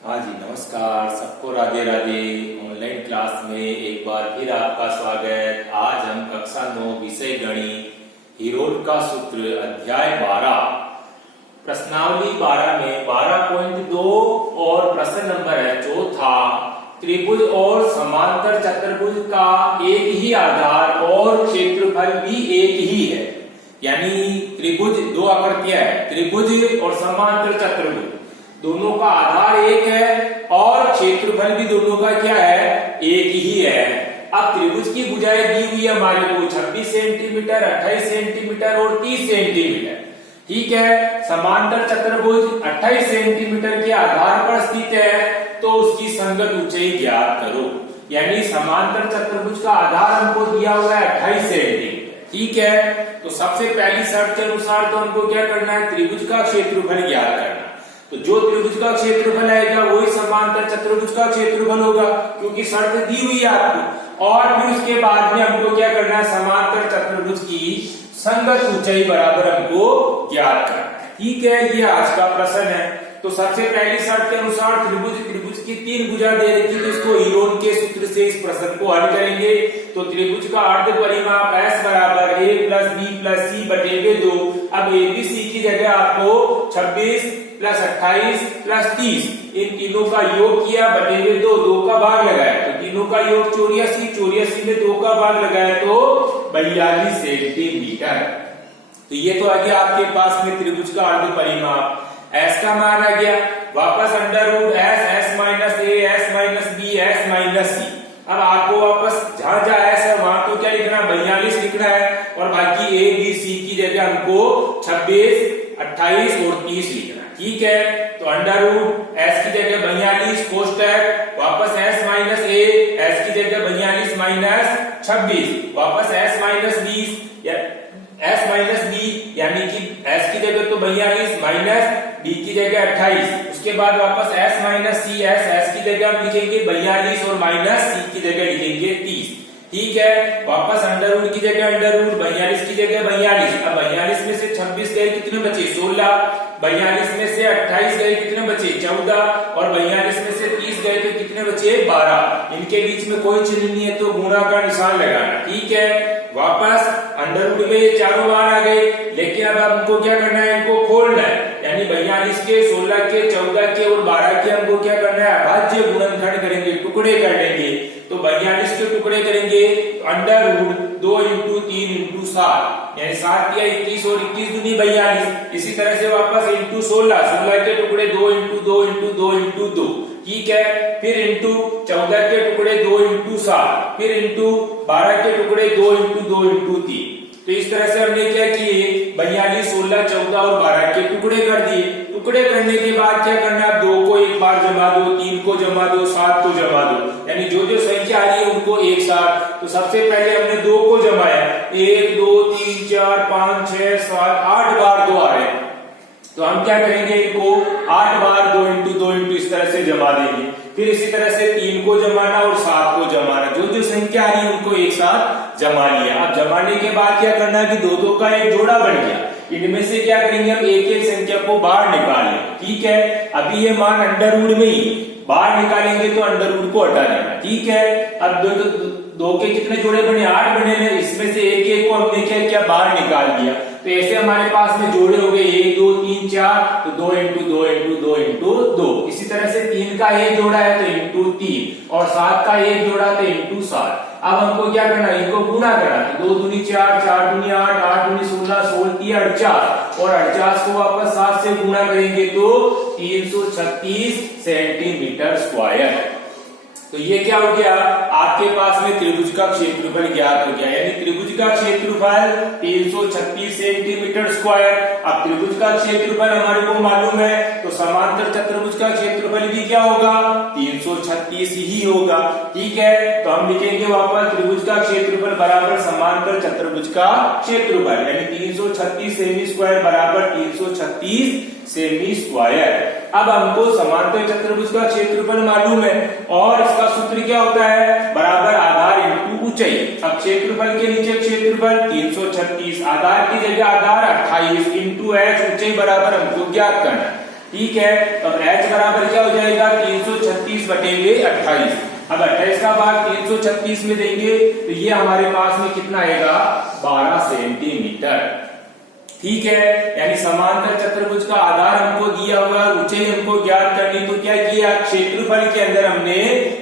हाँ जी, नमस्कार सबको, राधे राधे। ऑनलाइन क्लास में एक बार फिर आपका स्वागत। आज हम कक्षा 9 विषय गणित हीरोड का सूत्र अध्याय 12 प्रश्नावली 12 में 12.2 और प्रश्न नंबर है चौथा। त्रिभुज और समांतर चतुर्भुज का एक ही आधार और क्षेत्रफल भी एक ही है। यानी त्रिभुज दो आकृतियां है, त्रिभुज और समांतर चतुर्भुज दोनों का आधार एक है और क्षेत्रफल भी दोनों का क्या है, एक ही है। अब त्रिभुज की भुजाएं दी हुई है हमारे को 26 सेंटीमीटर, 28 सेंटीमीटर और 30 सेंटीमीटर। ठीक है, समांतर चतुर्भुज 28 सेंटीमीटर के आधार पर स्थित है, तो उसकी संगत ऊंचाई ज्ञात करो। यानी समांतर चतुर्भुज का आधार हमको दिया हुआ है 28 सेंटीमीटर। ठीक है, तो सबसे पहली शर्त के अनुसार तो हमको क्या करना है, त्रिभुज का क्षेत्रफल ज्ञात करना। तो जो त्रिभुज का क्षेत्रफल आएगा वही समांतर चतुर्भुज का क्षेत्रफल होगा, क्योंकि शर्त दी हुई है आपको। और फिर उसके बाद में हमको क्या करना है, समांतर चतुर्भुज की संगत ऊंचाई बराबर हमको ज्ञात करना है। ठीक है, ये आज का प्रश्न है। तो सबसे पहली शर्त के अनुसार त्रिभुज की 3 भुजा दे रखी, तो इसको हीरोड के सूत्र से इस प्रश्न को हल करेंगे। तो त्रिभुज का अर्ध परिमाप S बराबर a plus b plus c बटेगे 2। अब a b c की जगह आपको 26 प्लस 28 प्लस 30 इन तीनों का योग किया, बटेगे 2, 2 का भाग लगाया तो तीनों का योग 84, 84 में 2 का भाग लगाया तो 42 सेंटीमीटर। तो ये तो आ गया आपके पास में त्रिभुज का अर्ध परिमाप। S का मान आ गया, वापस under root S minus a, S minus b, S minus c। अब आपको वापस जहां जहां S है वहां तो क्या लिखना, 42 लिखना है, और बाकी a, b, c की जगह हमको 26, 28 और 30 लिखना है। ठीक है, तो अंडर रूट S की जगह 42 कोष्टक, वापस S माइनस a, S की जगह 42 माइनस 26, वापस S minus 20 S minus b, यानी कि S की जगह तो 42 माइनस b की जगह 28, उसके बाद वापस S माइनस सी, S की जगह हम लिखेंगे 42 और माइनस c की जगह लिखेंगे 30। ठीक है, वापस अंडर रूट की जगह अंडर रूट, 42 की जगह 42। अब 42 में से 26 गए कितने बचे, 16। 42 में से 28 गए कितने बचे, 14। और 42 में से 30 गए तो कितने बचे, 12। इनके बीच में कोई चिन्ह नहीं है तो गुणा का निशान लगाना। ठीक है, वापस अंडर रूट में ये चारों बार आ गए, लेकिन अब हमको क्या करना है, इनको खोलना है। यानी 42 के, 16 के, 14 के और 12 के हमको क्या करना है, अभाज्य गुणनखंड करेंगे, टुकड़े कर लेंगे। तो 42 के टुकड़े करेंगे अंडर रूट 2 इंटू 3 इंटू 7, यानी 7 या 21 और 21 दूनी 42। इसी तरह से वापस इंटू 16, 16 के टुकड़े 2 इंटू 2 इंटू 2 इंटू 2। ठीक है, फिर इंटू 14 के टुकड़े 2 इंटू 7, फिर इंटू 12 के टुकड़े 2 इंटू 2 इंटू 3। तो इस तरह से हमने क्या किए, 42, 16, 14 और 12 के टुकड़े कर दिए। टुकड़े करने के बाद क्या करना है, 2 को एक बार जमा दो, 3 को जमा दो, 7 को जमा दो, यानी जो जो संख्या आ रही है उनको एक साथ। तो सबसे पहले हमने 2 को जमाया, 1 2 3 4 5 6 7 8 बार 2 आ रहे हैं, तो हम क्या करेंगे, इनको 8 बार 2 इंटू 2 इंटू इस तरह से जमा देंगे। फिर इसी तरह से 3 को जमाना और 7 को जमाना, जो जो संख्या आ रही है उनको एक साथ जमा लिया। अब जमाने के बाद क्या करना है कि 2 का एक जोड़ा बन गया, इनमें से क्या करेंगे, हम एक एक संख्या को बाहर निकालेंगे। ठीक है, अभी ये मान अंडर रूट में ही बाहर निकालेंगे तो अंडर रूट को हटा देना। ठीक है, अब 2 के कितने जोड़े बने, 8 बने हैं, इसमें से एक एक को हमने क्या किया, बाहर निकाल दिया। तो ऐसे हमारे पास में जोड़े हो गए 1 2 3 4, तो 2 इंटू 2 इंटू 2 इंटू 2। इसी तरह से 3 का एक जोड़ा है तो इंटू 3, और 7 का एक जोड़ा तो इंटू 7। अब हमको क्या करना है, इनको गुणा करना है। 2 दूनी 4, 4 दूनी 8, 8 दूनी 16, 16 3 48, और 48 को वापस 7 से गुणा करेंगे तो 336 सेंटीमीटर स्क्वायर। तो ये क्या हो गया, आपके पास में त्रिभुज का क्षेत्रफल ज्ञात हो गया। यानी त्रिभुज का क्षेत्रफल 336 सेंटीमीटर स्क्वायर। अब त्रिभुज का क्षेत्रफल हमारे को मालूम है, तो समांतर चतुर्भुज का क्षेत्रफल भी क्या होगा, 336 ही होगा। ठीक है, तो हम लिखेंगे वापस त्रिभुज का क्षेत्रफल बराबर समांतर चतुर्भुज का क्षेत्रफल, यानी 336 सेमी स्क्वायर बराबर 336 सेमी स्क्वायर। अब हमको समांतर चतुर्भुज का क्षेत्रफल मालूम है, और इसका सूत्र क्या होता है, बराबर आधार इंटू ऊंचाई। अब क्षेत्रफल के नीचे क्षेत्रफल 336, आधार की जगह आधार 28 इंटू h, ऊंचाई बराबर हमको ज्ञात करना है। ठीक है, तो h बराबर क्या हो जाएगा 336 बटेंगे 28। अब 28 का भाग 336 में देंगे तो ये हमारे पास में कितना आएगा 12 सेंटीमीटर। ठीक है, यानी समांतर चतुर्भुज का आधार हमको दिया हुआ, ऊंचाई हमको ज्ञात करनी, तो क्या किया क्षेत्रफल के अंदर हमने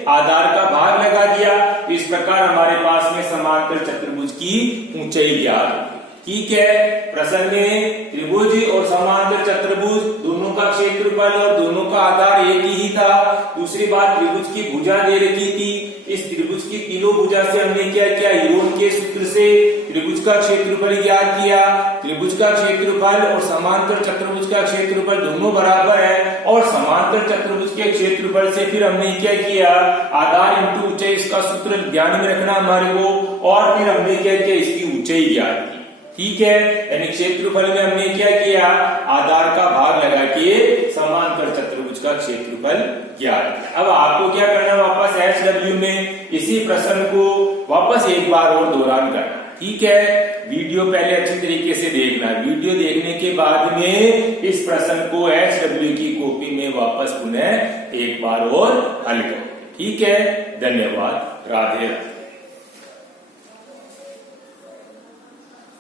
आधार का भाग लगा दिया। तो इस प्रकार हमारे पास में समांतर चतुर्भुज की ऊंचाई ज्ञात। ठीक है, प्रश्न में त्रिभुज और समांतर चतुर्भुज दोनों का क्षेत्रफल और दोनों का आधार एक ही था। दूसरी बात, त्रिभुज की भुजा दे रखी थी, इस त्रिभुज की तीनों भुजा से हमने क्या किया हीरोन के सूत्र से त्रिभुज का क्षेत्रफल ज्ञात किया। त्रिभुज का क्षेत्रफल और समांतर चतुर्भुज का क्षेत्रफल दोनों बराबर है, और समांतर चतुर्भुज के क्षेत्रफल से फिर हमने क्या किया आधार इंटू ऊंचाई, इसका सूत्र ध्यान में रखना हमारे को, और फिर हमने क्या किया इसकी ऊंचाई ज्ञात की। ठीक है, यानी क्षेत्रफल में हमने क्या किया आधार का भाग लगा के समांतर चतुर्भुज का क्षेत्रफल ज्ञात किया। अब आपको क्या करना वापस HW में इसी प्रश्न को वापस एक बार और दोहरान करना। ठीक है, वीडियो पहले अच्छी तरीके से देखना, वीडियो देखने के बाद में इस प्रश्न को HW की कॉपी में वापस पुनः एक बार और हल करो। ठीक है, धन्यवाद, राधे राधे।